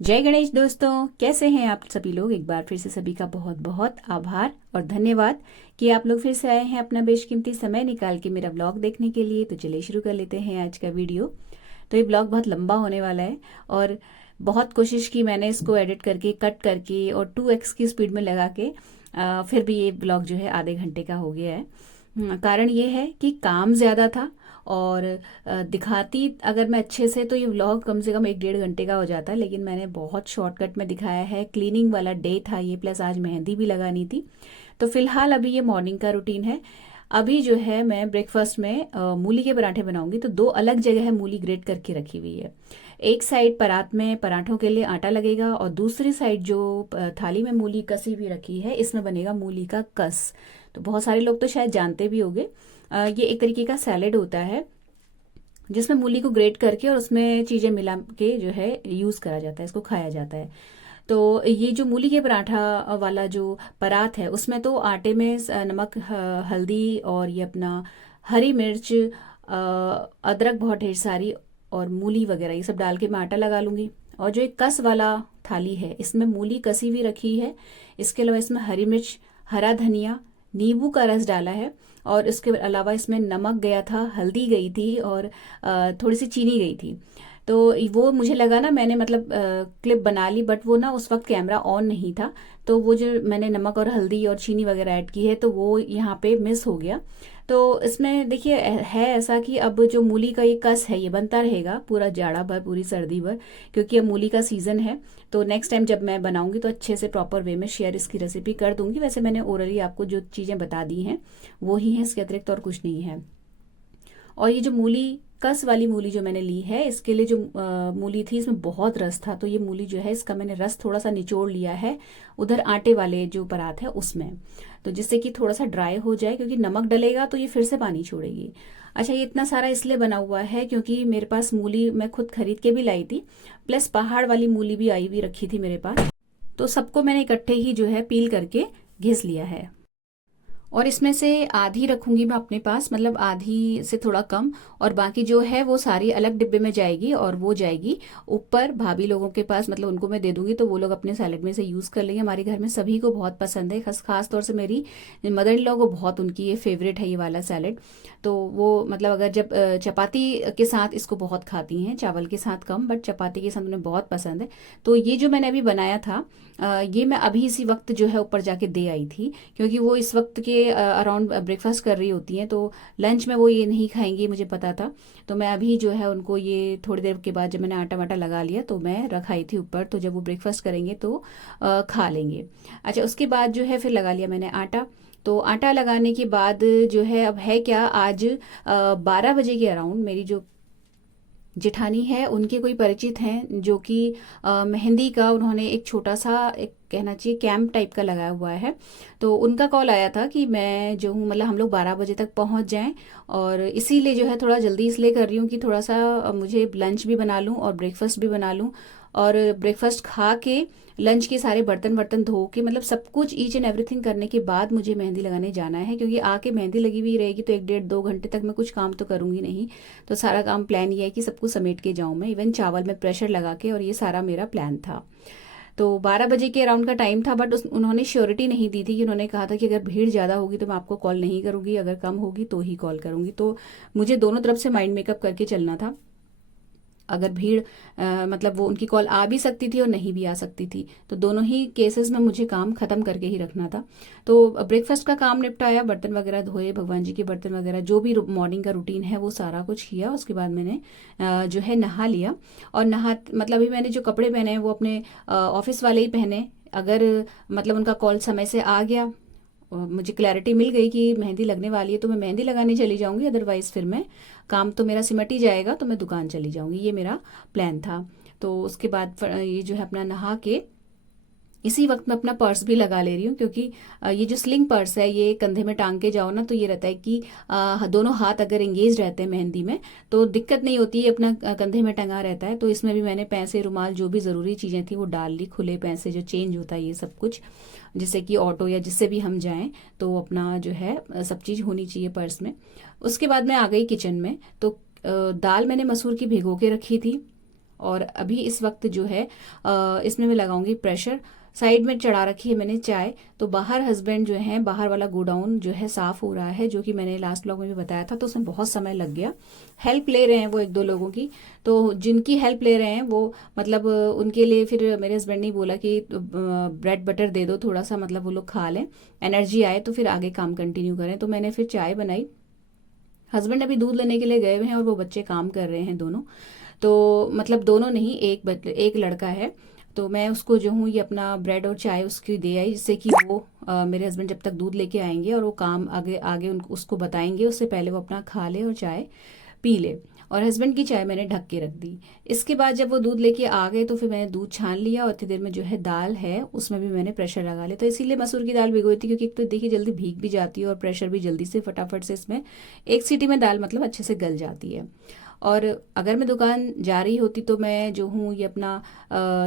जय गणेश दोस्तों, कैसे हैं आप सभी लोग। एक बार फिर से सभी का बहुत बहुत आभार और धन्यवाद कि आप लोग फिर से आए हैं अपना बेशकीमती समय निकाल के मेरा ब्लॉग देखने के लिए। तो चलिए शुरू कर लेते हैं आज का वीडियो। तो ये ब्लॉग बहुत लंबा होने वाला है और बहुत कोशिश की मैंने इसको एडिट करके कट करके और 2x की स्पीड में लगा के फिर भी ये ब्लॉग जो है आधे घंटे का हो गया है। कारण ये है कि काम ज़्यादा था और दिखाती अगर मैं अच्छे से तो ये व्लॉग कम से कम 1 डेढ़ घंटे का हो जाता है, लेकिन मैंने बहुत शॉर्टकट में दिखाया है। क्लीनिंग वाला डे था ये, प्लस आज मेहंदी भी लगानी थी। तो फिलहाल अभी ये मॉर्निंग का रूटीन है। अभी जो है मैं ब्रेकफास्ट में मूली के पराठे बनाऊंगी। तो दो अलग जगह है मूली ग्रेट करके रखी हुई है। एक साइड परात में पराठों के लिए आटा लगेगा और दूसरी साइड जो थाली में मूली कसी हुई रखी है इसमें बनेगा मूली का कस। तो बहुत सारे लोग तो शायद जानते भी होंगे। ये एक तरीके का सैलेड होता है जिसमें मूली को ग्रेट करके और उसमें चीज़ें मिला के जो है यूज़ करा जाता है, इसको खाया जाता है। तो ये जो मूली के पराठा वाला जो परात है उसमें तो आटे में नमक हल्दी और ये अपना हरी मिर्च अदरक बहुत ढेर सारी और मूली वगैरह ये सब डाल के मैं आटा लगा लूँगी। और जो एक कस वाला थाली है इसमें मूली कसी हुई रखी है। इसके अलावा इसमें हरी मिर्च, हरा धनिया, नींबू का रस डाला है और इसके अलावा इसमें नमक गया था, हल्दी गई थी और थोड़ी सी चीनी गई थी। तो वो मुझे लगा ना, मैंने मतलब क्लिप बना ली बट वो ना उस वक्त कैमरा ऑन नहीं था। तो वो जो मैंने नमक और हल्दी और चीनी वगैरह ऐड की है तो वो यहाँ पे मिस हो गया। तो इसमें देखिए है ऐसा कि अब जो मूली का ये कस है ये बनता रहेगा पूरा जाड़ा भर, पूरी सर्दी भर, क्योंकि अब मूली का सीज़न है। तो नेक्स्ट टाइम जब मैं बनाऊंगी तो अच्छे से प्रॉपर वे में शेयर इसकी रेसिपी कर दूंगी। वैसे मैंने ओरली आपको जो चीज़ें बता दी हैं वो ही हैं, इसके अतिरिक्त और कुछ नहीं है। और ये जो मूली कस वाली मूली जो मैंने ली है इसके लिए जो मूली थी इसमें बहुत रस था, तो ये मूली जो है इसका मैंने रस थोड़ा सा निचोड़ लिया है उधर आटे वाले जो परात है उसमें, तो जिससे कि थोड़ा सा ड्राई हो जाए, क्योंकि नमक डलेगा तो ये फिर से पानी छोड़ेगी। अच्छा, ये इतना सारा इसलिए बना हुआ है क्योंकि मेरे पास मूली मैं खुद खरीद के भी लाई थी, प्लस पहाड़ वाली मूली भी आई हुई रखी थी मेरे पास। तो सबको मैंने इकट्ठे ही जो है पील करके घिस लिया है। और इसमें से आधी रखूंगी मैं अपने पास, मतलब आधी से थोड़ा कम, और बाकी जो है वो सारी अलग डिब्बे में जाएगी और वो जाएगी ऊपर भाभी लोगों के पास, मतलब उनको मैं दे दूंगी तो वो लोग अपने सैलेड में से यूज़ कर लेंगे। हमारे घर में सभी को बहुत पसंद है, खास तौर से मेरी मदर इन लॉ को बहुत, उनकी ये फेवरेट है ये वाला सैलेड। तो वो मतलब अगर जब चपाती के साथ इसको बहुत खाती हैं, चावल के साथ कम बट चपाती के साथ उन्हें बहुत पसंद है। तो ये जो मैंने अभी बनाया था ये मैं अभी इसी वक्त जो है ऊपर जाके दे आई थी, क्योंकि वो इस वक्त के अराउंड ब्रेकफास्ट कर रही होती हैं, तो लंच में वो ये नहीं खाएंगी मुझे पता था। तो मैं अभी जो है उनको ये थोड़ी देर के बाद जब मैंने आटा वाटा लगा लिया तो मैं रखाई थी ऊपर, तो जब वो ब्रेकफास्ट करेंगे तो खा लेंगे। अच्छा, उसके बाद जो है फिर लगा लिया मैंने आटा। तो आटा लगाने के बाद जो है अब है क्या, आज 12 बजे के अराउंड मेरी जो जेठानी है उनके कोई परिचित हैं जो कि मेहंदी का उन्होंने एक छोटा सा, एक कहना चाहिए कैंप टाइप का लगाया हुआ है। तो उनका कॉल आया था कि मैं जो हूँ मतलब हम लोग 12 बजे तक पहुँच जाएं, और इसीलिए जो है थोड़ा जल्दी इसलिए कर रही हूँ कि थोड़ा सा मुझे लंच भी बना लूँ और ब्रेकफास्ट भी बना लूँ। और ब्रेकफास्ट खा के लंच के सारे बर्तन वर्तन धो के, मतलब सब कुछ ईच एंड एवरीथिंग करने के बाद मुझे मेहंदी लगाने जाना है, क्योंकि आके मेहंदी लगी हुई रहेगी तो 1 डेढ़ 2 घंटे तक मैं कुछ काम तो करूँगी नहीं। तो सारा काम प्लान ये है कि सब कुछ समेट के जाऊँ मैं, इवन चावल में प्रेशर लगा के, और ये सारा मेरा प्लान था। तो 12 बजे के अराउंड का टाइम था, बट उन्होंने श्योरिटी नहीं दी थी, कि उन्होंने कहा था कि अगर भीड़ ज़्यादा होगी तो मैं आपको कॉल नहीं करूँगी, अगर कम होगी तो ही कॉल करूँगी। तो मुझे दोनों तरफ से माइंड मेकअप करके चलना था। अगर भीड़ मतलब वो उनकी कॉल आ भी सकती थी और नहीं भी आ सकती थी, तो दोनों ही केसेस में मुझे काम खत्म करके ही रखना था। तो ब्रेकफास्ट का काम निपटाया, बर्तन वगैरह धोए, भगवान जी के बर्तन वगैरह जो भी मॉर्निंग का रूटीन है वो सारा कुछ किया। उसके बाद मैंने जो है नहा लिया। और नहा मतलब अभी मैंने जो कपड़े पहने हैं वो अपने ऑफिस वाले ही पहने। अगर मतलब उनका कॉल समय से आ गया और मुझे क्लैरिटी मिल गई कि मेहंदी लगने वाली है तो मैं मेहंदी लगाने चली जाऊंगी, अदरवाइज फिर मैं काम तो मेरा सिमट ही जाएगा तो मैं दुकान चली जाऊंगी, ये मेरा प्लान था। तो उसके बाद ये जो है अपना नहा के इसी वक्त मैं अपना पर्स भी लगा ले रही हूँ, क्योंकि ये जो स्लिंग पर्स है ये कंधे में टांग के जाओ ना तो ये रहता है कि दोनों हाथ अगर एंगेज रहते हैं मेहंदी में तो दिक्कत नहीं होती है, अपना कंधे में टंगा रहता है। तो इसमें भी मैंने पैसे, रुमाल, जो भी ज़रूरी चीज़ें थी वो डाल ली, खुले पैसे जो चेंज होता है ये सब कुछ, जिससे कि ऑटो या जिससे भी हम जाएं तो अपना जो है सब चीज़ होनी चाहिए पर्स में। उसके बाद मैं आ गई किचन में। तो दाल मैंने मसूर की भिगो के रखी थी और अभी इस वक्त जो है इसमें मैं लगाऊंगी प्रेशर। साइड में चढ़ा रखी है मैंने चाय। तो बाहर हस्बैंड जो है, बाहर वाला गोडाउन जो है साफ हो रहा है, जो कि मैंने लास्ट ब्लॉग में भी बताया था, तो उसमें बहुत समय लग गया। हेल्प ले रहे हैं वो 1-2 लोगों की। तो जिनकी हेल्प ले रहे हैं वो मतलब उनके लिए फिर मेरे हस्बैंड ने बोला कि ब्रेड बटर दे दो थोड़ा सा, मतलब वो लोग खा लें, एनर्जी आए तो फिर आगे काम कंटिन्यू करें। तो मैंने फिर चाय बनाई। हस्बैंड अभी दूध लेने के लिए गए हुए हैं और वो बच्चे काम कर रहे हैं दोनों। तो मतलब दोनों नहीं, एक लड़का है। तो मैं उसको जो हूँ ये अपना ब्रेड और चाय उसकी दे आई, जिससे कि वो मेरे हस्बैंड जब तक दूध लेके आएंगे और वो काम आगे आगे उसको बताएंगे, उससे पहले वो अपना खा ले और चाय पी ले। और हस्बैंड की चाय मैंने ढक के रख दी। इसके बाद जब वो दूध लेके आ गए तो फिर मैंने दूध छान लिया और इतनी देर में जो है दाल है उसमें भी मैंने प्रेशर लगा लिया। तो इसीलिए मसूर की दाल भिगोई थी, क्योंकि एक तो देखिए जल्दी भीग भी जाती है और प्रेशर भी जल्दी से फटाफट से इसमें 1 सीटी में दाल मतलब अच्छे से गल जाती है। और अगर मैं दुकान जा रही होती तो मैं जो हूँ ये अपना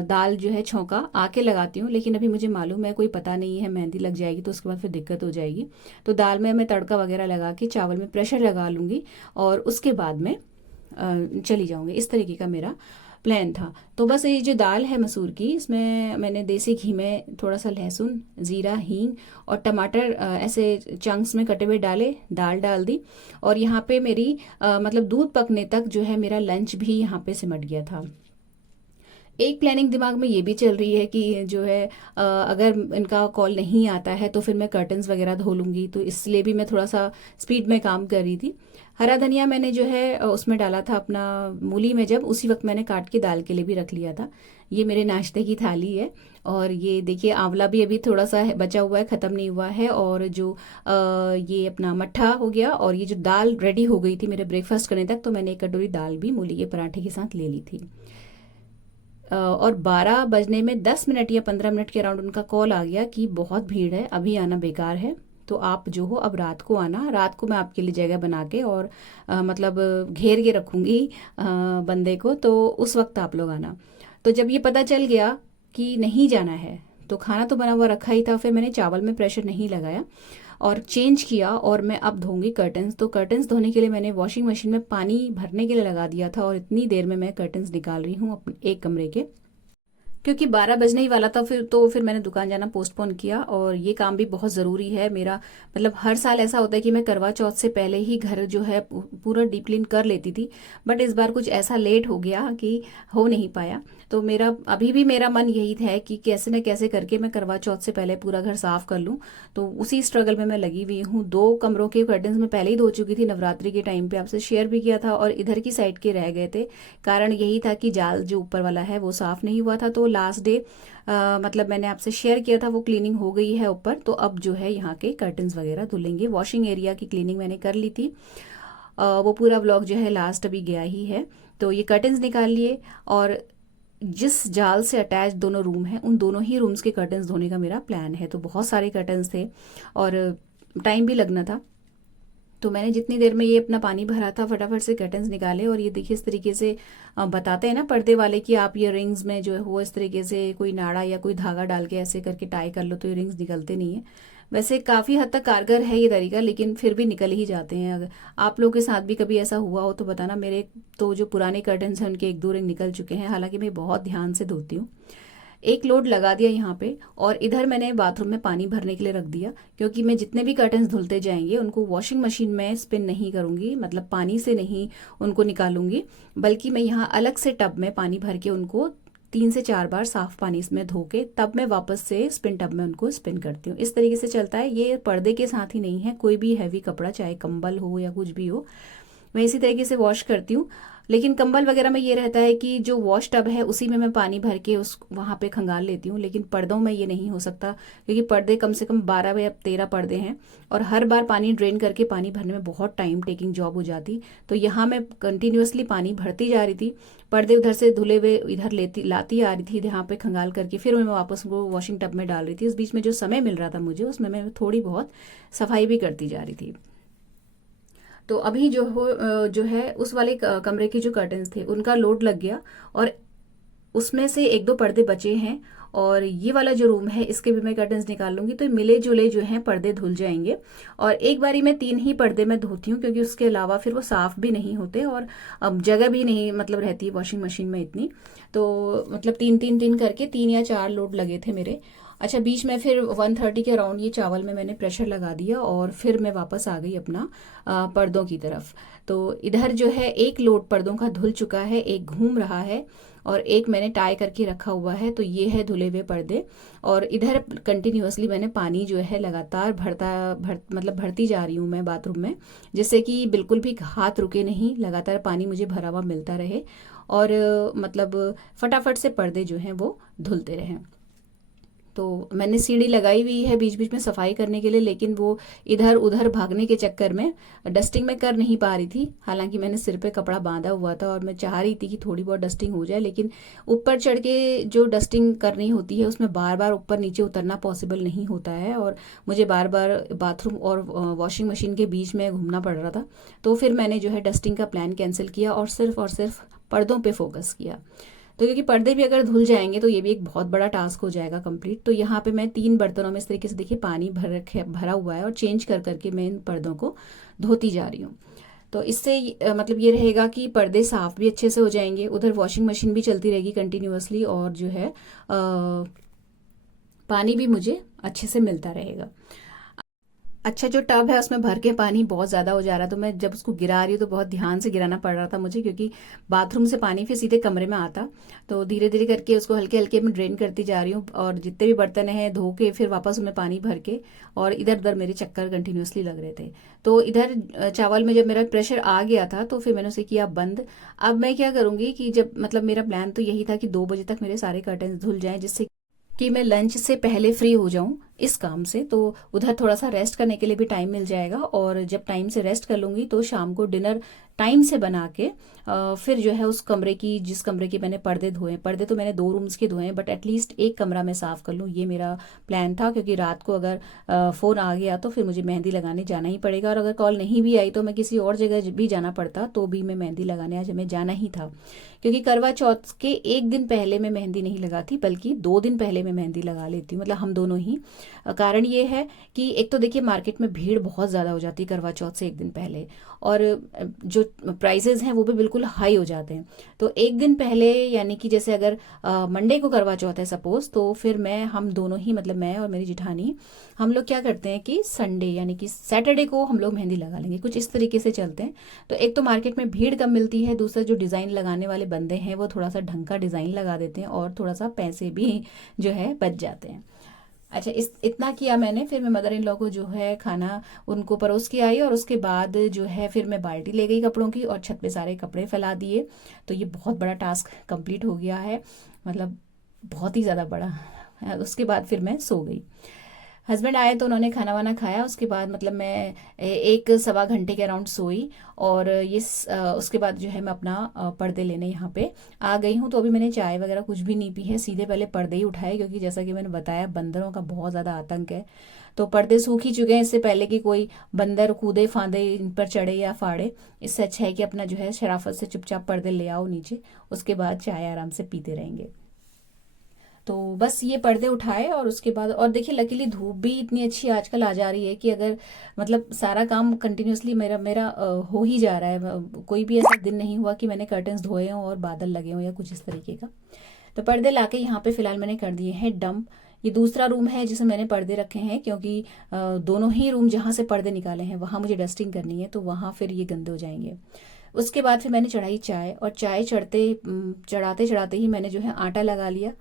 दाल जो है छौंका आके लगाती हूँ, लेकिन अभी मुझे मालूम है कोई पता नहीं है, मेहंदी लग जाएगी तो उसके बाद फिर दिक्कत हो जाएगी। तो दाल में मैं तड़का वगैरह लगा के चावल में प्रेशर लगा लूँगी और उसके बाद में चली जाऊँगी। इस तरीके का मेरा प्लान था। तो बस ये जो दाल है मसूर की, इसमें मैंने देसी घी में थोड़ा सा लहसुन, जीरा, हींग और टमाटर ऐसे चंक्स में कटे हुए डाले, दाल डाल दी। और यहाँ पे मेरी मतलब दूध पकने तक जो है मेरा लंच भी यहाँ पे सिमट गया था। एक प्लानिंग दिमाग में ये भी चल रही है कि जो है अगर इनका कॉल नहीं आता है तो फिर मैं कर्टन्स वगैरह धो लूँगी, तो इसलिए भी मैं थोड़ा सा स्पीड में काम कर रही थी। हरा धनिया मैंने जो है उसमें डाला था अपना मूली में, जब उसी वक्त मैंने काट के दाल के लिए भी रख लिया था। ये मेरे नाश्ते की थाली है। और ये देखिए आंवला भी अभी थोड़ा सा बचा हुआ है, ख़त्म नहीं हुआ है। और जो ये अपना मट्ठा हो गया और ये जो दाल रेडी हो गई थी मेरे ब्रेकफास्ट करने तक, तो मैंने 1 कटोरी दाल भी मूली के पराठे के साथ ले ली थी। और 12 बजने में 10 मिनट या 15 मिनट के अराउंड उनका कॉल आ गया कि बहुत भीड़ है, अभी आना बेकार है, तो आप जो हो अब रात को आना। रात को मैं आपके लिए जगह बना के और मतलब घेर के रखूँगी बंदे को, तो उस वक्त आप लोग आना। तो जब ये पता चल गया कि नहीं जाना है, तो खाना तो बना हुआ रखा ही था, फिर मैंने चावल में प्रेशर नहीं लगाया और चेंज किया। और मैं अब धोऊंगी कर्टन्स। तो कर्टन्स धोने के लिए मैंने वॉशिंग मशीन में पानी भरने के लिए लगा दिया था और इतनी देर में मैं कर्टन्स निकाल रही हूँ अपने एक कमरे के, क्योंकि 12 बजने ही वाला था। फिर मैंने दुकान जाना पोस्टपोन किया। और ये काम भी बहुत ज़रूरी है मेरा, मतलब हर साल ऐसा होता है कि मैं करवा चौथ से पहले ही घर जो है पूरा डीप क्लीन कर लेती थी, बट इस बार कुछ ऐसा लेट हो गया कि हो नहीं पाया। तो मेरा अभी भी मेरा मन यही है कि कैसे न कैसे करके मैं करवा चौथ से पहले पूरा घर साफ कर लूँ। तो उसी स्ट्रगल में मैं लगी हुई हूँ। 2 कमरों के कर्टन्स में पहले ही धो चुकी थी नवरात्रि के टाइम पे, आपसे शेयर भी किया था। और इधर की साइड के रह गए थे, कारण यही था कि जाल जो ऊपर वाला है वो साफ नहीं हुआ था। तो लास्ट डे मतलब मैंने आपसे शेयर किया था, वो क्लीनिंग हो गई है ऊपर। तो अब जो है यहाँ के कर्टन्स वगैरह धुलेंगे। वॉशिंग एरिया की क्लीनिंग मैंने कर ली थी, वो पूरा व्लॉग जो है लास्ट अभी गया ही है। तो ये कर्टन्स निकाल लिए और जिस जाल से अटैच दोनों रूम हैं उन दोनों ही रूम्स के कर्टन्स धोने का मेरा प्लान है। तो बहुत सारे कर्टन्स थे और टाइम भी लगना था। तो मैंने जितनी देर में ये अपना पानी भरा था फटाफट से कर्टन्स निकाले। और ये देखिए इस तरीके से बताते हैं ना पर्दे वाले कि आप ये रिंग्स में जो है वो इस तरीके से कोई नाड़ा या कोई धागा डाल के ऐसे करके टाई कर लो तो ये रिंग्स निकलते नहीं है। वैसे काफ़ी हद तक कारगर है ये तरीका, लेकिन फिर भी निकल ही जाते हैं। अगर आप लोगों के साथ भी कभी ऐसा हुआ हो तो बताना। मेरे तो जो पुराने कर्टन्स हैं उनके 1-2 रिंग निकल चुके हैं, हालांकि मैं बहुत ध्यान से धोती हूँ। एक लोड लगा दिया यहाँ पे और इधर मैंने बाथरूम में पानी भरने के लिए रख दिया, क्योंकि मैं जितने भी कर्टन्स धुलते जाएंगे उनको वॉशिंग मशीन में स्पिन नहीं करूँगी, मतलब पानी से नहीं उनको निकालूंगी, बल्कि मैं यहाँ अलग से टब में पानी भर के उनको 3 से 4 बार साफ पानी इसमें धो के तब मैं वापस से स्पिन टब में उनको स्पिन करती हूँ। इस तरीके से चलता है। ये पर्दे के साथ ही नहीं है, कोई भी हैवी कपड़ा चाहे कंबल हो या कुछ भी हो, मैं इसी तरीके से वॉश करती हूँ। लेकिन कंबल वगैरह में ये रहता है कि जो वॉश टब है उसी में मैं पानी भर के उस वहाँ पे खंगाल लेती हूँ, लेकिन पर्दों में ये नहीं हो सकता, क्योंकि पर्दे कम से कम 12 या 13 पर्दे हैं और हर बार पानी ड्रेन करके पानी भरने में बहुत टाइम टेकिंग जॉब हो जाती। तो यहाँ मैं कंटिन्यूअसली पानी भरती जा रही थी, पर्दे उधर से धुले हुए इधर लाती आ रही थी यहाँ पे खंगाल करके, फिर मैं वापस वो वॉशिंग टब में डाल रही थी। इस बीच में जो समय मिल रहा था मुझे उसमें मैं थोड़ी बहुत सफाई भी करती जा रही थी। तो अभी जो है उस वाले कमरे के जो कर्टन्स थे उनका लोड लग गया और उसमें से एक दो पर्दे बचे हैं, और ये वाला जो रूम है इसके भी मैं कर्टन्स निकाल लूंगी, तो मिले जुले जो हैं पर्दे धुल जाएंगे। और एक बारी में 3 ही पर्दे मैं धोती हूँ, क्योंकि उसके अलावा फिर वो साफ भी नहीं होते, और अब जगह भी नहीं मतलब रहती है वॉशिंग मशीन में इतनी। तो मतलब 3 3 3 करके 3 या 4 लोड लगे थे मेरे। अच्छा, बीच में फिर 1:30 के अराउंड ये चावल में मैंने प्रेशर लगा दिया, और फिर मैं वापस आ गई अपना पर्दों की तरफ। तो इधर जो है एक लोड पर्दों का धुल चुका है, एक घूम रहा है, और एक मैंने टाई करके रखा हुआ है, तो ये है धुले हुए पर्दे। और इधर कंटिन्यूअसली मैंने पानी जो है लगातार मतलब भरती जा रही हूँ मैं बाथरूम में, जिससे कि बिल्कुल भी हाथ रुके नहीं, लगातार पानी मुझे भरा हुआ मिलता रहे, और मतलब फटाफट से पर्दे जो हैं वो धुलते रहें। तो मैंने सीढ़ी लगाई हुई है बीच बीच में सफाई करने के लिए, लेकिन वो इधर उधर भागने के चक्कर में डस्टिंग में कर नहीं पा रही थी। हालांकि मैंने सिर पे कपड़ा बांधा हुआ था और मैं चाह रही थी कि थोड़ी बहुत डस्टिंग हो जाए, लेकिन ऊपर चढ़ के जो डस्टिंग करनी होती है उसमें बार बार ऊपर नीचे उतरना पॉसिबल नहीं होता है, और मुझे बार बार बाथरूम और वॉशिंग मशीन के बीच में घूमना पड़ रहा था। तो फिर मैंने जो है डस्टिंग का प्लान कैंसिल किया और सिर्फ पर्दों पे फोकस किया। तो क्योंकि पर्दे भी अगर धुल जाएंगे तो ये भी एक बहुत बड़ा टास्क हो जाएगा कंप्लीट। तो यहाँ पे मैं 3 बर्तनों में इस तरीके से देखिए पानी भरा हुआ है, और चेंज कर करके मैं इन पर्दों को धोती जा रही हूँ। तो इससे मतलब ये रहेगा कि पर्दे साफ भी अच्छे से हो जाएंगे, उधर वॉशिंग मशीन भी चलती रहेगी कंटिन्यूअसली, और जो है पानी भी मुझे अच्छे से मिलता रहेगा। अच्छा, जो टब है उसमें भर के पानी बहुत ज़्यादा हो जा रहा है, तो मैं जब उसको गिरा रही हूँ तो बहुत ध्यान से गिराना पड़ रहा था मुझे, क्योंकि बाथरूम से पानी फिर सीधे कमरे में आता। तो धीरे धीरे करके उसको हल्के हल्के मैं ड्रेन करती जा रही हूँ, और जितने भी बर्तन हैं धो के फिर वापस उनमें पानी भर के, और इधर उधर मेरे चक्कर कंटिन्यूसली लग रहे थे। तो इधर चावल में जब मेरा प्रेशर आ गया था तो फिर मैंने उसे किया बंद। अब मैं क्या करूँगी कि जब मतलब मेरा प्लान तो यही था कि 2 बजे तक मेरे सारे कर्टन धुल जाएं, जिससे कि मैं लंच से पहले फ्री हो जाऊं इस काम से। तो उधर थोड़ा सा रेस्ट करने के लिए भी टाइम मिल जाएगा, और जब टाइम से रेस्ट कर लूंगी तो शाम को डिनर टाइम से बना के फिर जो है उस कमरे की, जिस कमरे के मैंने पर्दे धोए, पर्दे तो मैंने 2 रूम्स के धोए हैं, बट एटलीस्ट एक कमरा मैं साफ कर लूँ, ये मेरा प्लान था। क्योंकि रात को अगर फ़ोन आ गया तो फिर मुझे मेहंदी लगाने जाना ही पड़ेगा, और अगर कॉल नहीं भी आई तो मैं किसी और जगह भी जाना पड़ता, तो भी मैं मेहंदी लगाने आज हमें जाना ही था। क्योंकि करवा चौथ के एक दिन पहले मैं मेहंदी नहीं लगाती, बल्कि 2 दिन पहले मैं मेहंदी लगा लेती हूँ, मतलब हम दोनों ही। कारण ये है कि एक तो देखिए मार्केट में भीड़ बहुत ज़्यादा हो जाती है करवा चौथ से एक दिन पहले, और जो प्राइजेज हैं वो भी बिल्कुल हाई हो जाते हैं। तो एक दिन पहले, यानी कि जैसे अगर मंडे को करवा चौथ है सपोज, तो फिर हम दोनों ही, मतलब मैं और मेरी जिठानी, हम लोग क्या करते हैं कि संडे यानी कि सैटरडे को हम लोग मेहंदी लगा लेंगे, कुछ इस तरीके से चलते हैं। तो एक तो मार्केट में भीड़ कम मिलती है, दूसरा जो डिज़ाइन लगाने वाले बंदे हैं वो थोड़ा सा ढंग का डिज़ाइन लगा देते हैं, और थोड़ा सा पैसे भी जो है बच जाते हैं। अच्छा, इस इतना किया मैंने। फिर मैं मदर इन लॉ को जो है खाना उनको परोस के आई, और उसके बाद जो है फिर मैं बाल्टी ले गई कपड़ों की, और छत पे सारे कपड़े फैला दिए। तो ये बहुत बड़ा टास्क कंप्लीट हो गया है, मतलब बहुत ही ज़्यादा बड़ा। उसके बाद फिर मैं सो गई। हस्बैंड आए तो उन्होंने खाना वाना खाया, उसके बाद मतलब मैं 1 सवा घंटे के अराउंड सोई, और उसके बाद जो है मैं अपना पर्दे लेने यहाँ पे आ गई हूँ। तो अभी मैंने चाय वगैरह कुछ भी नहीं पी है, सीधे पहले पर्दे ही उठाए, क्योंकि जैसा कि मैंने बताया बंदरों का बहुत ज़्यादा आतंक है। तो पर्दे सूख ही चुके हैं, इससे पहले कि कोई बंदर कूदे फांदे इन पर चढ़े या फाड़े। इससे अच्छा है कि अपना जो है शराफत से चुपचाप पर्दे ले आओ नीचे, उसके बाद चाय आराम से पीते रहेंगे। तो बस ये पर्दे उठाए, और उसके बाद, और देखिए लकीली धूप भी इतनी अच्छी आजकल आ जा रही है कि अगर मतलब सारा काम कंटिन्यूअसली मेरा मेरा हो ही जा रहा है। कोई भी ऐसा दिन नहीं हुआ कि मैंने कर्टन्स धोए हों और बादल लगे हों या कुछ इस तरीके का। तो पर्दे लाके यहाँ पे फिलहाल मैंने कर दिए हैं डंप। ये दूसरा रूम है जिसमें मैंने पर्दे रखे हैं, क्योंकि दोनों ही रूम जहाँ से पर्दे निकाले हैं वहाँ मुझे डस्टिंग करनी है, तो वहाँ फिर ये गंदे हो जाएंगे। उसके बाद फिर मैंने चढ़ाई चाय, और चाय चढ़ाते चढ़ाते ही मैंने जो है आटा लगा लिया।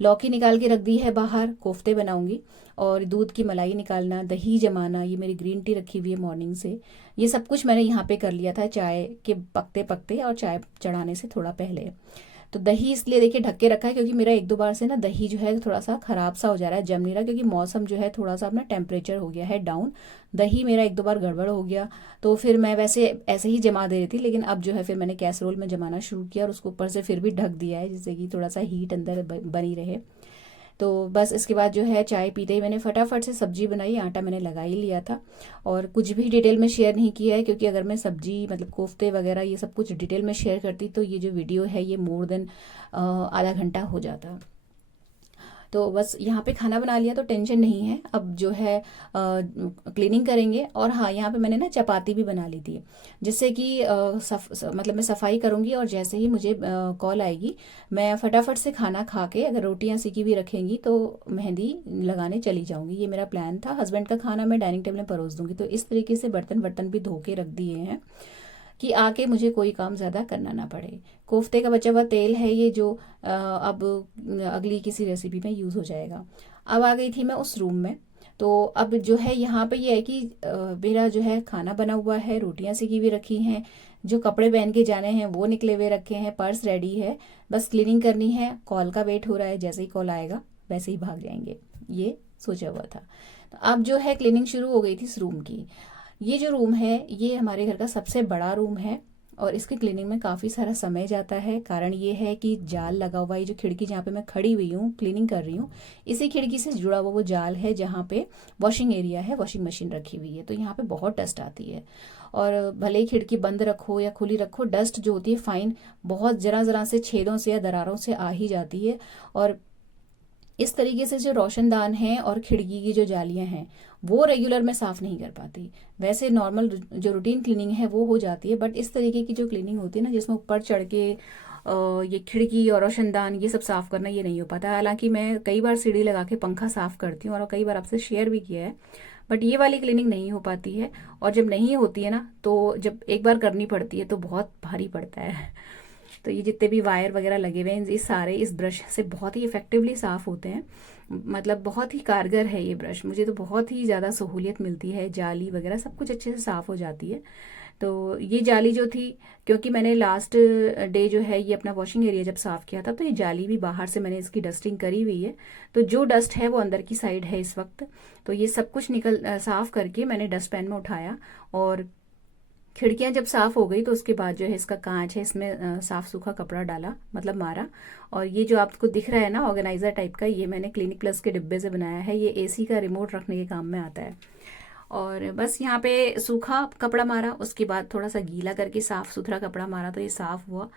लौकी निकाल के रख दी है बाहर, कोफ्ते बनाऊंगी, और दूध की मलाई निकालना, दही जमाना, ये मेरी ग्रीन टी रखी हुई है मॉर्निंग से, ये सब कुछ मैंने यहाँ पे कर लिया था चाय के पकते पकते और चाय चढ़ाने से थोड़ा पहले। तो दही इसलिए देखिए ढक के रखा है, क्योंकि मेरा 1 2 बार से ना दही जो है थोड़ा सा खराब सा हो जा रहा है, जम नहीं रहा, क्योंकि मौसम जो है थोड़ा सा अपना टेम्परेचर हो गया है डाउन। दही मेरा 1 2 बार गड़बड़ हो गया। तो फिर मैं वैसे ऐसे ही जमा दे रही थी, लेकिन अब जो है फिर मैंने कैसरोल में जमाना शुरू किया, और उसको ऊपर से फिर भी ढक दिया है, जिससे कि थोड़ा सा हीट अंदर बनी रहे। तो बस इसके बाद जो है चाय पीते ही मैंने फटाफट से सब्जी बनाई, आटा मैंने लगा ही लिया था। और कुछ भी डिटेल में शेयर नहीं किया है, क्योंकि अगर मैं सब्जी मतलब कोफ्ते वगैरह ये सब कुछ डिटेल में शेयर करती तो ये जो वीडियो है ये मोर देन आधा घंटा हो जाता। तो बस यहाँ पे खाना बना लिया तो टेंशन नहीं है। अब जो है क्लीनिंग करेंगे। और हाँ, यहाँ पे मैंने ना चपाती भी बना ली थी, जिससे कि मतलब मैं सफाई करूँगी और जैसे ही मुझे कॉल आएगी मैं फटाफट से खाना खा के, अगर रोटियाँ सीखी भी रखेंगी तो मेहंदी लगाने चली जाऊँगी। ये मेरा प्लान था। हस्बैंड का खाना मैं डाइनिंग टेबल में परोस दूँगी। तो इस तरीके से बर्तन वर्तन भी धो के रख दिए हैं कि आके मुझे कोई काम ज़्यादा करना ना पड़े। कोफ्ते का बचा हुआ तेल है ये, जो अब अगली किसी रेसिपी में यूज़ हो जाएगा। अब आ गई थी मैं उस रूम में। तो अब जो है यहाँ पे ये है कि मेरा जो है खाना बना हुआ है, रोटियां सेकी हुई रखी हैं, जो कपड़े पहन के जाने हैं वो निकले हुए रखे हैं, पर्स रेडी है, बस क्लीनिंग करनी है। कॉल का वेट हो रहा है, जैसे ही कॉल आएगा वैसे ही भाग जाएंगे, ये सोचा हुआ था। तो अब जो है क्लीनिंग शुरू हो गई थी इस रूम की। ये जो रूम है ये हमारे घर का सबसे बड़ा रूम है और इसकी क्लीनिंग में काफ़ी सारा समय जाता है। कारण ये है कि जाल लगा हुआ है। जो खिड़की जहाँ पे मैं खड़ी हुई हूँ क्लीनिंग कर रही हूँ, इसी खिड़की से जुड़ा हुआ वो जाल है जहाँ पे वॉशिंग एरिया है, वॉशिंग मशीन रखी हुई है। तो यहाँ पे बहुत डस्ट आती है। और भले ही खिड़की बंद रखो या खुली रखो, डस्ट जो होती है फाइन बहुत जरा जरा से छेदों से या दरारों से आ ही जाती है। और इस तरीके से जो रोशनदान है और खिड़की की जो जालियां हैं वो रेगुलर मैं साफ़ नहीं कर पाती। वैसे नॉर्मल जो रूटीन क्लीनिंग है वो हो जाती है, बट इस तरीके की जो क्लीनिंग होती है ना, जिसमें ऊपर चढ़ के ये खिड़की और रोशनदान ये सब साफ़ करना, ये नहीं हो पाता। हालांकि मैं कई बार सीढ़ी लगा के पंखा साफ़ करती हूँ और कई बार आपसे शेयर भी किया है, बट ये वाली क्लीनिंग नहीं हो पाती है। और जब नहीं होती है ना, तो जब एक बार करनी पड़ती है तो बहुत भारी पड़ता है। तो ये जितने भी वायर वगैरह लगे हुए हैं, ये सारे इस ब्रश से बहुत ही इफेक्टिवली साफ़ होते हैं। मतलब बहुत ही कारगर है ये ब्रश, मुझे तो बहुत ही ज़्यादा सहूलियत मिलती है। जाली वगैरह सब कुछ अच्छे से साफ़ हो जाती है। तो ये जाली जो थी, क्योंकि मैंने लास्ट डे जो है ये अपना वॉशिंग एरिया जब साफ़ किया था, तो ये जाली भी बाहर से मैंने इसकी डस्टिंग करी हुई है। तो जो डस्ट है वो अंदर की साइड है इस वक्त। तो ये सब कुछ साफ़ करके मैंने डस्टबिन में उठाया। और खिड़कियां जब साफ हो गई तो उसके बाद जो है इसका कांच है, इसमें साफ सूखा कपड़ा डाला, मतलब मारा। और ये जो आपको दिख रहा है ना ऑर्गेनाइजर टाइप का, ये मैंने क्लिनिक प्लस के डिब्बे से बनाया है। ये एसी का रिमोट रखने के काम में आता है। और बस यहाँ पे सूखा कपड़ा मारा, उसके बाद थोड़ा सा गीला करके साफ सुथरा कपड़ा मारा, तो ये साफ हुआ।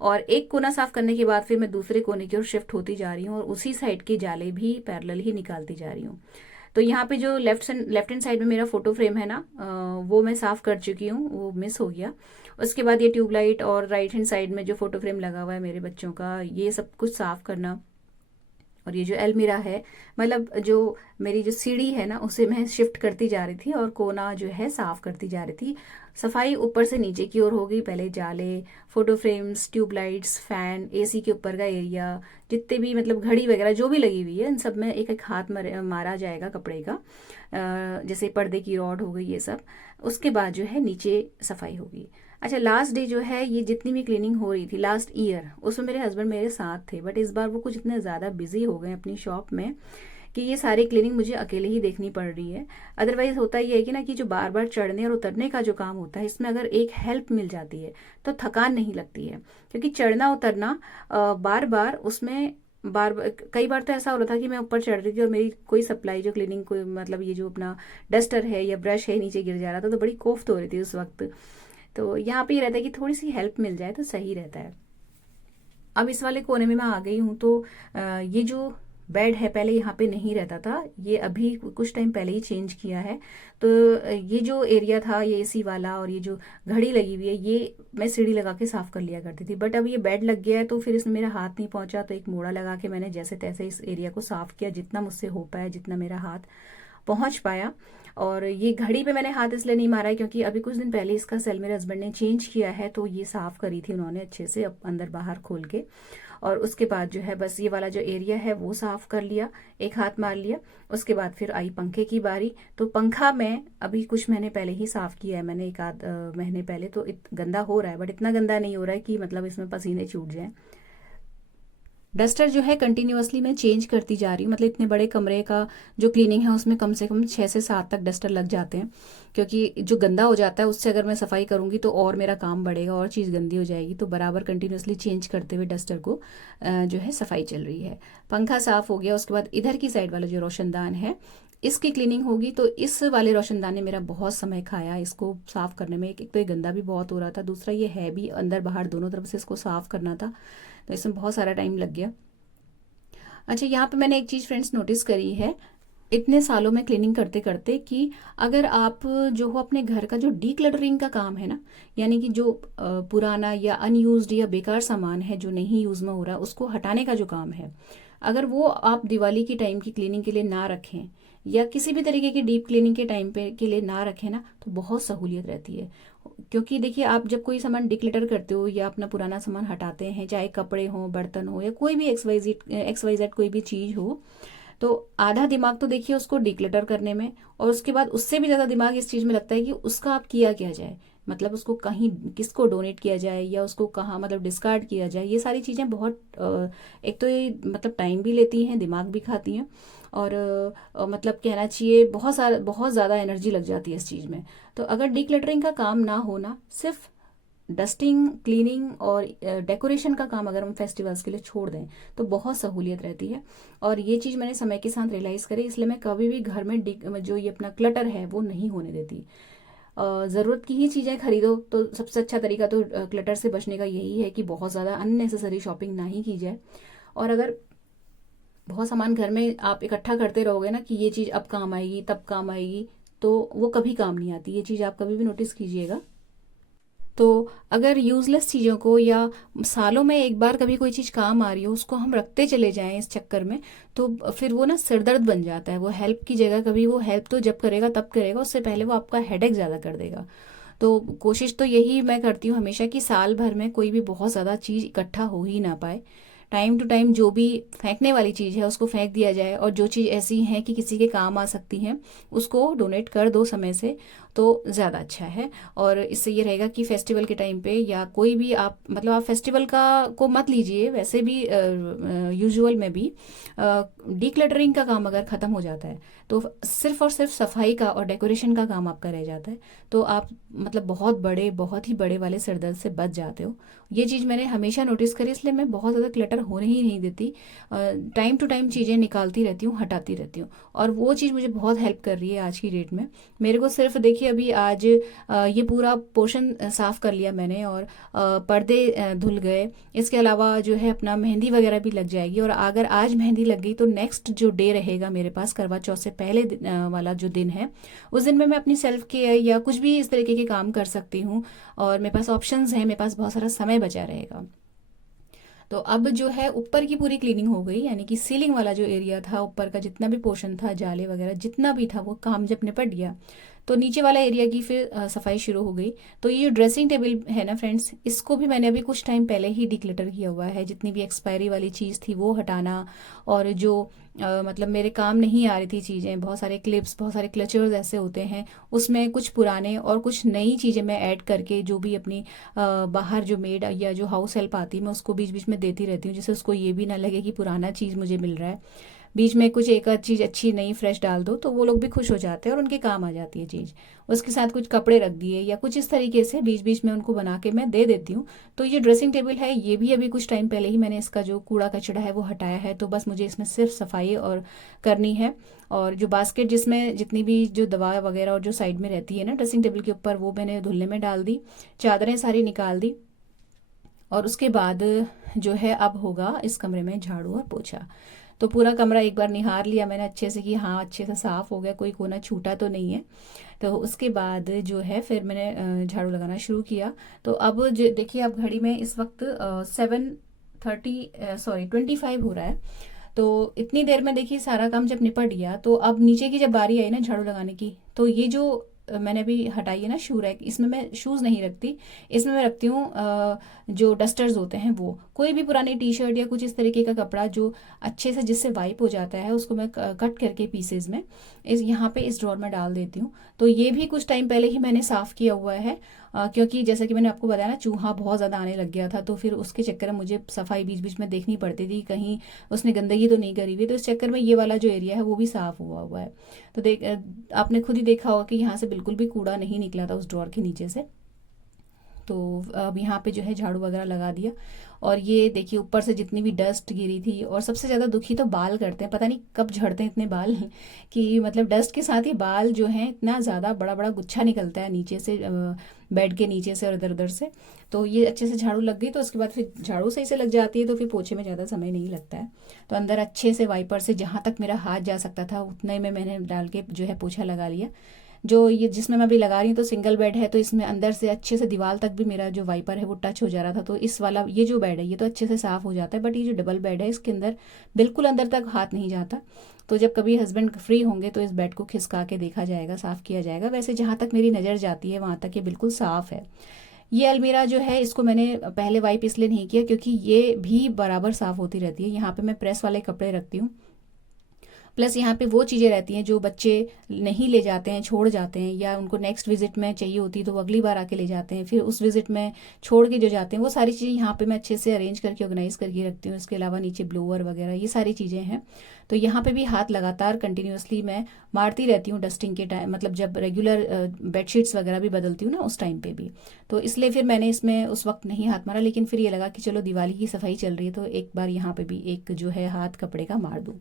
और एक कोना साफ करने के बाद फिर मैं दूसरे कोने की ओर शिफ्ट होती जा रही हूँ और उसी साइड के जाले भी पैरेलल ही निकालती जा रही हूँ। तो यहाँ पे जो लेफ्ट हैंड साइड में मेरा फोटो फ्रेम है ना, वो मैं साफ कर चुकी हूँ, वो मिस हो गया। उसके बाद ये ट्यूबलाइट और राइट हैंड साइड में जो फोटो फ्रेम लगा हुआ है मेरे बच्चों का, ये सब कुछ साफ करना। और ये जो अलमीरा है, मतलब जो मेरी जो सीढ़ी है ना, उसे मैं शिफ्ट करती जा रही थी और कोना जो है साफ करती जा रही थी। सफाई ऊपर से नीचे की ओर होगी। पहले जाले, photo frames, tubelights, fan, AC के ऊपर का एरिया, जितने भी मतलब घड़ी वगैरह जो भी लगी हुई है, इन सब में एक एक हाथ मारा जाएगा कपड़े का। जैसे पर्दे की रॉड हो गई ये सब। उसके बाद जो है नीचे सफाई होगी। अच्छा, लास्ट डे जो है ये जितनी भी क्लीनिंग हो रही थी लास्ट ईयर, उसमें मेरे हस्बैंड मेरे साथ थे, बट इस बार वो कुछ इतने ज़्यादा बिजी हो गए अपनी शॉप में कि ये सारी क्लीनिंग मुझे अकेले ही देखनी पड़ रही है। अदरवाइज होता ये है कि ना, कि जो बार बार चढ़ने और उतरने का जो काम होता है, इसमें अगर एक हेल्प मिल जाती है तो थकान नहीं लगती है। क्योंकि चढ़ना उतरना बार बार उसमें कई बार तो ऐसा हो रहा था कि मैं ऊपर चढ़ रही थी और मेरी कोई सप्लाई जो क्लीनिंग कोई मतलब ये जो अपना डस्टर है या ब्रश है नीचे गिर जा रहा था, तो बड़ी कोफ्त हो रही थी उस वक्त। तो यहाँ पे ये रहता है कि थोड़ी सी हेल्प मिल जाए तो सही रहता है। अब इस वाले कोने में मैं आ गई हूँ। तो ये जो बेड है पहले यहाँ पे नहीं रहता था, ये अभी कुछ टाइम पहले ही चेंज किया है। तो ये जो एरिया था ये एसी वाला और ये जो घड़ी लगी हुई है, ये मैं सीढ़ी लगा के साफ कर लिया करती थी। बट अब ये बेड लग गया है तो फिर इसमें मेरा हाथ नहीं पहुंचा, तो एक मोड़ा लगा के मैंने जैसे तैसे इस एरिया को साफ किया, जितना मुझसे हो पाया, जितना मेरा हाथ पहुंच पाया। और ये घड़ी पे मैंने हाथ इसलिए नहीं मारा है क्योंकि अभी कुछ दिन पहले इसका सेल मेरे हस्बैंड ने चेंज किया है, तो ये साफ करी थी उन्होंने अच्छे से अंदर बाहर खोल के। और उसके बाद जो है बस ये वाला जो एरिया है वो साफ कर लिया, एक हाथ मार लिया। उसके बाद फिर आई पंखे की बारी। तो पंखा मैं अभी कुछ महीने पहले ही साफ किया है मैंने, एक आध महीने पहले। तो गंदा हो रहा है, बट इतना गंदा नहीं हो रहा है कि मतलब इसमें पसीने छूट जाए। डस्टर जो है कंटिन्यूअसली मैं चेंज करती जा रही हूँ। मतलब इतने बड़े कमरे का जो क्लीनिंग है उसमें कम से कम 6 से 7 तक डस्टर लग जाते हैं, क्योंकि जो गंदा हो जाता है उससे अगर मैं सफाई करूँगी तो और मेरा काम बढ़ेगा और चीज़ गंदी हो जाएगी। तो बराबर कंटिन्यूअसली चेंज करते हुए डस्टर को जो है सफाई चल रही है। पंखा साफ़ हो गया, उसके बाद इधर की साइड वाला जो रोशनदान है इसकी क्लीनिंग होगी। तो इस वाले रोशनदान ने मेरा बहुत समय खाया इसको साफ़ करने में। एक तो ये गंदा भी बहुत हो रहा था, दूसरा ये है भी अंदर बाहर दोनों तरफ से इसको साफ़ करना था, तो इसमें बहुत सारा टाइम लग गया। अच्छा, यहाँ पे मैंने एक चीज़ फ्रेंड्स नोटिस करी है इतने सालों में क्लीनिंग करते करते, कि अगर आप जो हो अपने घर का जो डी क्लटरिंग का काम है ना, यानी कि जो पुराना या अनयूज्ड या बेकार सामान है जो नहीं यूज़ में हो रहा उसको हटाने का जो काम है, अगर वो आप दिवाली की टाइम की क्लीनिंग के लिए ना रखें या किसी भी तरीके की डीप क्लीनिंग के टाइम पे के लिए ना रखें ना, तो बहुत सहूलियत रहती है। क्योंकि देखिए, आप जब कोई सामान डिक्लेटर करते हो या अपना पुराना सामान हटाते हैं, चाहे कपड़े हों, बर्तन हो, या कोई भी एक्स वाई जेड कोई भी चीज़ हो, तो आधा दिमाग तो देखिए उसको डिक्लेटर करने में, और उसके बाद उससे भी ज़्यादा दिमाग इस चीज़ में लगता है कि उसका आप किया क्या जाए, मतलब उसको कहीं किसको डोनेट किया जाए या उसको कहाँ मतलब डिस्कार्ड किया जाए। ये सारी चीज़ें बहुत एक तो ये मतलब टाइम भी लेती हैं, दिमाग भी खाती हैं, और मतलब कहना चाहिए बहुत ज़्यादा एनर्जी लग जाती है इस चीज़ में। तो अगर डिक्लटरिंग का काम ना होना, सिर्फ डस्टिंग, क्लीनिंग और डेकोरेशन का काम अगर हम फेस्टिवल्स के लिए छोड़ दें तो बहुत सहूलियत रहती है। और ये चीज़ मैंने समय के साथ रियलाइज़ करी, इसलिए मैं कभी भी घर में जो ये अपना क्लटर है वो नहीं होने देती। ज़रूरत की ही चीज़ें खरीदो, तो सबसे अच्छा तरीका तो क्लटर से बचने का यही है कि बहुत ज़्यादा अननेसेसरी शॉपिंग ना ही की जाए। और अगर बहुत सामान घर में आप इकट्ठा करते रहोगे ना कि ये चीज़ अब काम आएगी तब काम आएगी, तो वो कभी काम नहीं आती। ये चीज़ आप कभी भी नोटिस कीजिएगा। तो अगर यूज़लेस चीज़ों को या सालों में एक बार कभी कोई चीज़ काम आ रही हो उसको हम रखते चले जाएं इस चक्कर में, तो फिर वो ना सिरदर्द बन जाता है। वो हेल्प की जगह कभी वो हेल्प तो जब करेगा तब करेगा, उससे पहले वो आपका हेडेक ज़्यादा कर देगा। तो कोशिश तो यही मैं करती हूँ हमेशा कि साल भर में कोई भी बहुत ज़्यादा चीज़ इकट्ठा हो ही ना पाए। टाइम टू टाइम जो भी फेंकने वाली चीज़ है उसको फेंक दिया जाए, और जो चीज़ ऐसी है कि किसी के काम आ सकती हैं उसको डोनेट कर दो समय से, तो ज़्यादा अच्छा है। और इससे ये रहेगा कि फेस्टिवल के टाइम पे या कोई भी आप मतलब आप फेस्टिवल का को मत लीजिए, वैसे भी यूजुअल में भी डीक्लटरिंग का काम अगर ख़त्म हो जाता है तो सिर्फ और सिर्फ सफाई का और डेकोरेशन का काम आपका रह जाता है। तो आप मतलब बहुत ही बड़े वाले सिरदर्द से बच जाते हो। ये चीज़ मैंने हमेशा नोटिस करी, इसलिए मैं बहुत ज़्यादा क्लटर होने ही नहीं देती। टाइम टू टाइम चीज़ें निकालती रहती हूँ, हटाती रहती हूँ, और वो चीज़ मुझे बहुत हेल्प कर रही है आज की डेट में। मेरे को सिर्फ देखिए अभी आज ये पूरा पोर्शन साफ़ कर लिया मैंने, और पर्दे धुल गए। इसके अलावा जो है अपना मेहंदी वगैरह भी लग जाएगी, और अगर आज मेहंदी लग गई तो नेक्स्ट जो डे रहेगा मेरे पास करवा चौथ से पहले वाला जो दिन है, उस दिन में मैं अपनी सेल्फ केयर या कुछ भी इस तरीके के काम कर सकती हूँ, और मेरे पास ऑप्शंस हैं, मेरे पास बहुत सारा समय बचा रहेगा। तो अब जो है ऊपर की पूरी क्लीनिंग हो गई, यानी कि सीलिंग वाला जो एरिया था, ऊपर का जितना भी पोर्शन था, जाले वगैरह जितना भी था, वो काम जब निपट गया तो नीचे वाला एरिया की फिर सफाई शुरू हो गई। तो ये जो ड्रेसिंग टेबल है ना फ्रेंड्स, इसको भी मैंने अभी कुछ टाइम पहले ही डिक्लटर किया हुआ है। जितनी भी एक्सपायरी वाली चीज़ थी वो हटाना, और जो मतलब मेरे काम नहीं आ रही थी चीज़ें, बहुत सारे क्लिप्स, बहुत सारे क्लचर्स ऐसे होते हैं, उसमें कुछ पुराने और कुछ नई चीज़ें मैं ऐड करके, जो भी अपनी बाहर जो मेड या जो हाउस हेल्प आती है मैं उसको बीच बीच में देती रहती हूँ, जिससे उसको ये भी ना लगे कि पुराना चीज़ मुझे मिल रहा है। बीच में कुछ एक आध चीज़ अच्छी नई फ्रेश डाल दो तो वो लोग भी खुश हो जाते हैं और उनके काम आ जाती है चीज़। उसके साथ कुछ कपड़े रख दिए या कुछ इस तरीके से बीच बीच में उनको बना के मैं दे देती हूँ। तो ये ड्रेसिंग टेबल है, ये भी अभी कुछ टाइम पहले ही मैंने इसका जो कूड़ा कचड़ा है वो हटाया है, तो बस मुझे इसमें सिर्फ सफाई और करनी है। और जो बास्केट जिसमें जितनी भी जो दवा वगैरह और जो साइड में रहती है ना ड्रेसिंग टेबल के ऊपर, वो मैंने धुलने में डाल दी, चादरें सारी निकाल दी। और उसके बाद जो है अब होगा इस कमरे में झाड़ू और पोछा। तो पूरा कमरा एक बार निहार लिया मैंने अच्छे से कि हाँ अच्छे से साफ़ हो गया, कोई कोना छूटा तो नहीं है। तो उसके बाद जो है फिर मैंने झाड़ू लगाना शुरू किया। तो अब जो देखिए, अब घड़ी में इस वक्त 7:25 हो रहा है। तो इतनी देर में देखिए सारा काम जब निपट गया, तो अब नीचे की जब बारी आई ना झाड़ू लगाने की, तो ये जो मैंने अभी हटाई है ना शू रैक, इसमें मैं शूज़ नहीं रखती। इसमें मैं रखती हूँ जो डस्टर्स होते हैं, वो कोई भी पुरानी टी शर्ट या कुछ इस तरीके का कपड़ा जो अच्छे से जिससे वाइप हो जाता है, उसको मैं कट करके पीसेज में इस यहाँ पे इस ड्रॉर में डाल देती हूँ। तो ये भी कुछ टाइम पहले ही मैंने साफ़ किया हुआ है। क्योंकि जैसा कि मैंने आपको बताया ना, चूहा बहुत ज़्यादा आने लग गया था, तो फिर उसके चक्कर में मुझे सफाई बीच बीच में देखनी पड़ती थी, कहीं उसने गंदगी तो नहीं करी हुई। तो इस चक्कर में ये वाला जो एरिया है वो भी साफ़ हुआ हुआ है। तो आपने खुद ही देखा होगा कि यहाँ से बिल्कुल भी कूड़ा नहीं निकला था उस ड्रॉर के नीचे से। तो अब यहाँ पे जो है झाड़ू वगैरह लगा दिया। और ये देखिए ऊपर से जितनी भी डस्ट गिरी थी, और सबसे ज़्यादा दुखी तो बाल करते हैं, पता नहीं कब झड़ते हैं इतने बाल कि मतलब डस्ट के साथ ही बाल जो हैं इतना ज़्यादा बड़ा बड़ा गुच्छा निकलता है नीचे से, बेड के नीचे से और इधर उधर से। तो ये अच्छे से झाड़ू लग गई, तो उसके बाद फिर झाड़ू सही से लग जाती है तो फिर पोछे में ज़्यादा समय नहीं लगता है। तो अंदर अच्छे से वाइपर से जहाँ तक मेरा हाथ जा सकता था उतने में मैंने डाल के जो है पोछा लगा लिया। जो ये जिसमें मैं अभी लगा रही हूँ तो सिंगल बेड है, तो इसमें अंदर से अच्छे से दीवार तक भी मेरा जो वाइपर है वो टच हो जा रहा था। तो इस वाला ये जो बेड है ये तो अच्छे से साफ़ हो जाता है, बट ये जो डबल बेड है इसके अंदर बिल्कुल अंदर तक हाथ नहीं जाता। तो जब कभी हस्बैंड फ्री होंगे तो इस बेड को खिसका के देखा जाएगा, साफ़ किया जाएगा। वैसे जहाँ तक मेरी नज़र जाती है वहाँ तक ये बिल्कुल साफ़ है। ये अलमीरा जो है इसको मैंने पहले वाइप इसलिए नहीं किया क्योंकि ये भी बराबर साफ़ होती रहती है। यहाँ पे मैं प्रेस वाले कपड़े रखती हूँ, प्लस यहाँ पे वो चीज़ें रहती हैं जो बच्चे नहीं ले जाते हैं, छोड़ जाते हैं, या उनको नेक्स्ट विजिट में चाहिए होती है तो वो अगली बार आके ले जाते हैं, फिर उस विजिट में छोड़ के जो जाते हैं, वो सारी चीज़ें यहाँ पे मैं अच्छे से अरेंज करके ऑर्गेनाइज करके रखती हूँ। इसके अलावा नीचे ब्लोअर वगैरह ये सारी चीज़ें हैं। तो यहाँ पे भी हाथ लगातार कंटिन्यूसली मैं मारती रहती हूँ डस्टिंग के टाइम, मतलब जब रेगुलर बेडशीट्स वगैरह भी बदलती हूँ ना उस टाइम पे भी। तो इसलिए फिर मैंने इसमें उस वक्त नहीं हाथ मारा, लेकिन फिर ये लगा कि चलो दिवाली की सफाई चल रही है तो एक बार यहाँ पे भी एक जो है हाथ कपड़े का मार दूँ।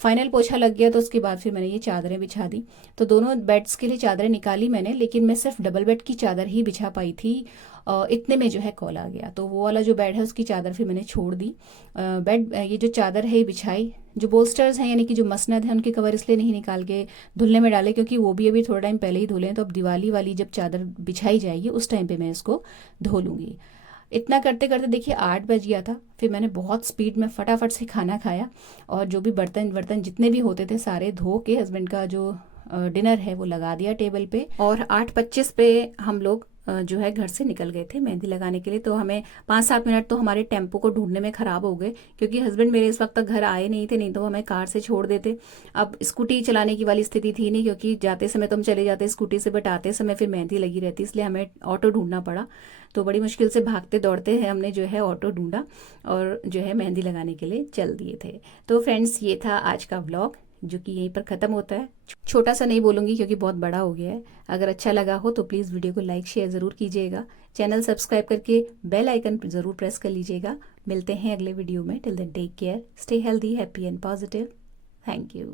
फाइनल पोछा लग गया तो उसके बाद फिर मैंने ये चादरें बिछा दी। तो दोनों बेड्स के लिए चादरें निकाली मैंने, लेकिन मैं सिर्फ डबल बेड की चादर ही बिछा पाई थी। इतने में जो है कॉल आ गया, तो वो वाला जो बेड है उसकी चादर फिर मैंने छोड़ दी। बेड ये जो चादर है ये बिछाई। जो बोल्स्टर्स हैं यानी कि जो मसनद है उनके कवर इसलिए नहीं निकाल के धुलने में डाले क्योंकि वो भी अभी थोड़ा टाइम पहले ही धुले हैं, तो अब दिवाली वाली जब चादर बिछाई जाएगी उस टाइम पे मैं इसको धो लूँगी। इतना करते करते देखिए 8 बज गया था। फिर मैंने बहुत स्पीड में फटाफट से खाना खाया, और जो भी बर्तन वर्तन जितने भी होते थे सारे धो के हस्बैंड का जो डिनर है वो लगा दिया टेबल पे। और 8:25 पे हम लोग जो है घर से निकल गए थे मेहंदी लगाने के लिए। तो हमें 5-7 मिनट तो हमारे टेम्पो को ढूंढने में ख़राब हो गए, क्योंकि हस्बैंड मेरे इस वक्त तक घर आए नहीं थे, नहीं तो वो हमें कार से छोड़ देते। अब स्कूटी चलाने की वाली स्थिति थी नहीं, क्योंकि जाते समय तो हम चले जाते स्कूटी से, बट आते समय फिर मेहंदी लगी रहती, इसलिए हमें ऑटो ढूंढना पड़ा। तो बड़ी मुश्किल से भागते दौड़ते हैं हमने जो है ऑटो ढूंढा और जो है मेहंदी लगाने के लिए चल दिए थे। तो फ्रेंड्स ये था आज का व्लॉग, जो कि यहीं पर ख़त्म होता है। छोटा सा नहीं बोलूँगी क्योंकि बहुत बड़ा हो गया है। अगर अच्छा लगा हो तो प्लीज़ वीडियो को लाइक शेयर ज़रूर कीजिएगा। चैनल सब्सक्राइब करके बेल आइकन ज़रूर प्रेस कर लीजिएगा। मिलते हैं अगले वीडियो में। Till then take care, stay healthy, happy and positive. Thank you.